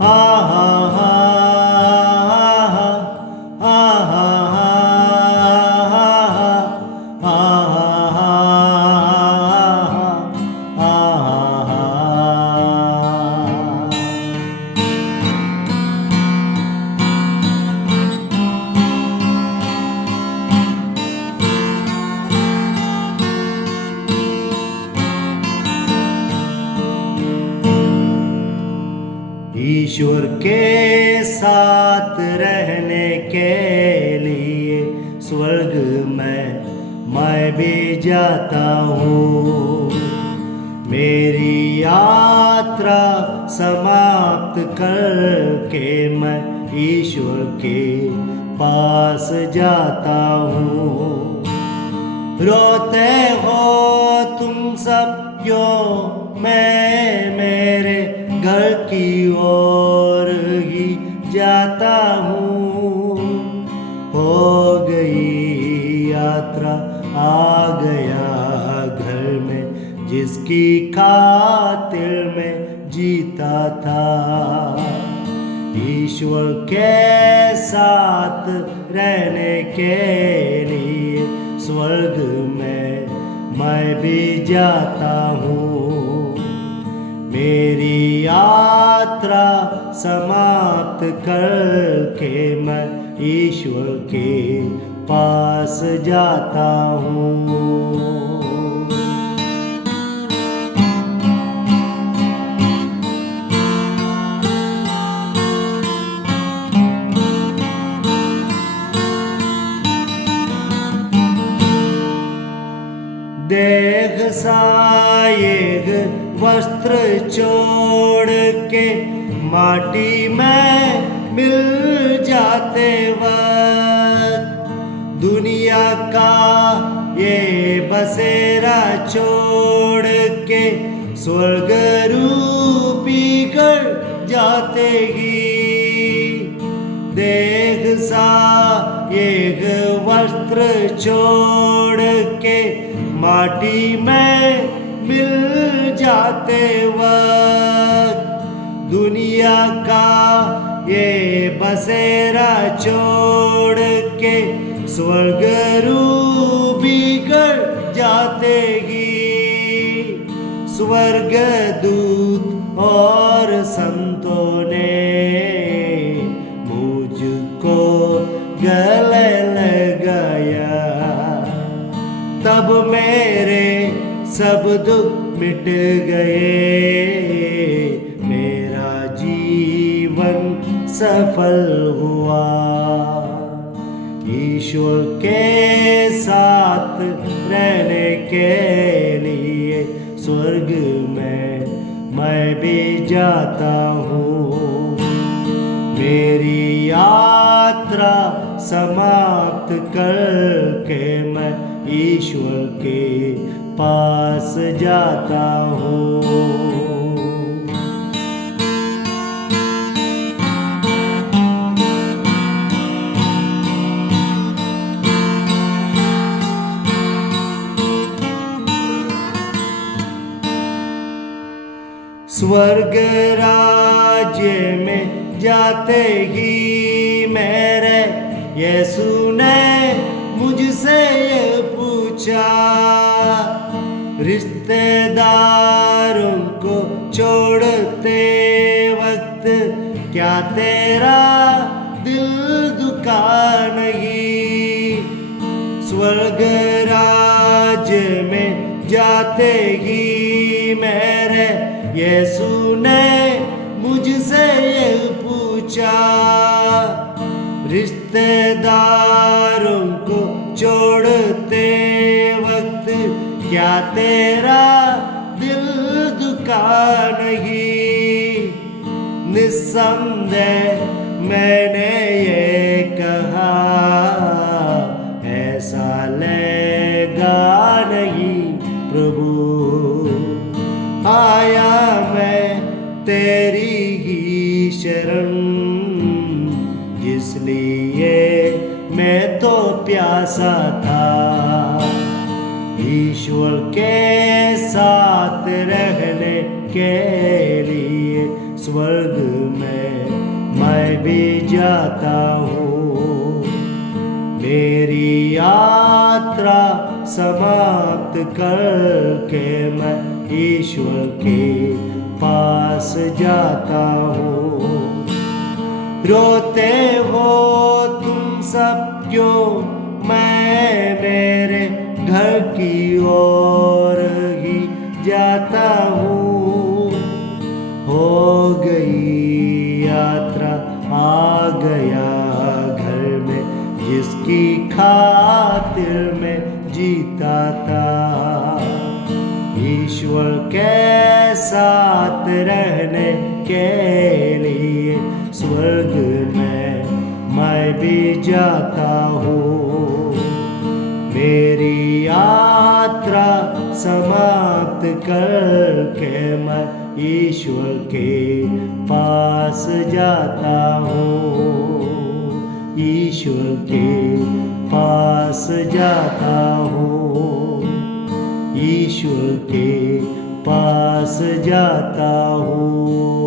हा हा हा हा हा ईश्वर के साथ रहने के लिए स्वर्ग में मैं भी जाता हूँ। मेरी यात्रा समाप्त करके मैं ईश्वर के पास जाता हूँ। रोते हो तुम सब क्यों, मैं मेरे घर की ओर ही जाता हूँ। हो गई यात्रा, आ गया घर में, जिसकी खातिर मैं जीता था। ईश्वर के साथ रहने के लिए स्वर्ग में मैं भी जाता हूँ। मेरी यात्रा समाप्त करके मैं ईश्वर के पास जाता हूँ। देह साये वस्त्र छोड़ के माटी में मिल जाते वक्त, दुनिया का ये बसेरा छोड़ के स्वर्ग रूपी घर जाते ही। देह सा एक वस्त्र छोड़ के माटी में मिल जाते वक्त, दुनिया का ये बसेरा छोड़ के स्वर्ग रूपी घर जाते ही। स्वर्ग दूत और संतों ने मुझको गले लगाया, तब मेरे सब दुख मिट गए। मेरा जीवन सफल हुआ। ईश्वर के साथ रहने के लिए स्वर्ग में मैं भी जाता हूँ। मेरी यात्रा समाप्त करके मैं ईश्वर के पास जाता हूँ। स्वर्ग राज्य में जाते ही मेरे यीशु ने मुझसे ये पूछा, रिश्तेदारों को छोड़ते वक्त क्या तेरा दिल दुखा नहीं? स्वर्ग राज्य में जाते ही मेरे यीशु ने मुझसे ये पूछा, रिश्तेदारों को छोड़ते वक्त क्या तेरा दिल दुखा नहीं? निस्संदेह मैंने ये कहा, ऐसा लेगा नहीं प्रभु। आया मैं तेरी ही शरण, जिसलिए मैं तो प्यासा था। ईश्वर के साथ रहने के लिए स्वर्ग में मैं भी जाता हूँ। मेरी यात्रा समाप्त करके मैं ईश्वर के पास जाता हूँ। रोते हो तुम सब क्यों, मैं मेरे घर की ओर ही जाता हूँ। हो गई यात्रा, आ गया घर में, जिसकी खातिर मैं जीता था। ईश्वर के साथ रहने के लिए स्वर्ग में मैं भी जाता हूँ। मेरी यात्रा समाप्त करके मैं ईश्वर के पास जाता हूँ। ईश्वर के पास जाता हूँ। ईश्वर के पास जाता हूँ।